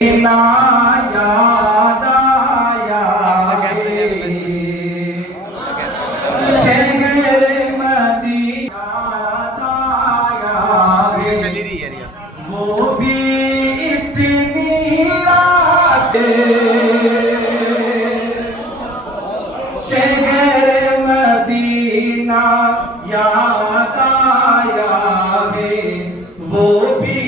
نا یاد آیا شہر مدینہ یاد آیا وہ بھی اتنی رات شہر مدینہ یاد آیا ہے وہ بھی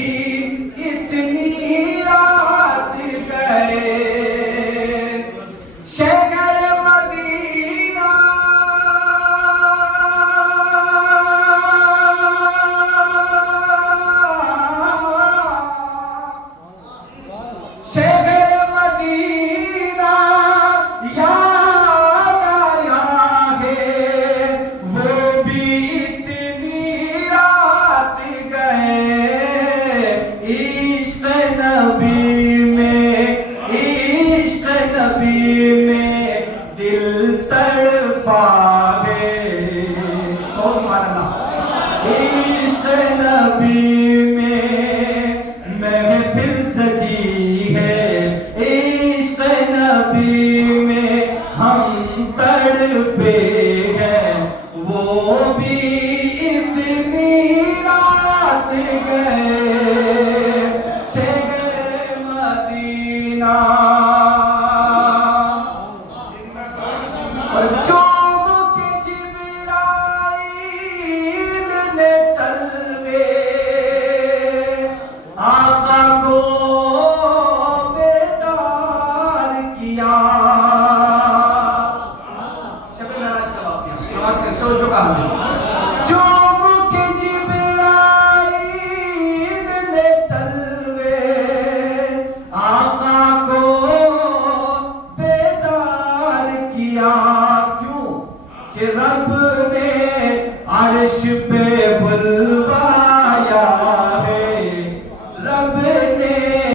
رب نے عرش پہ بلوا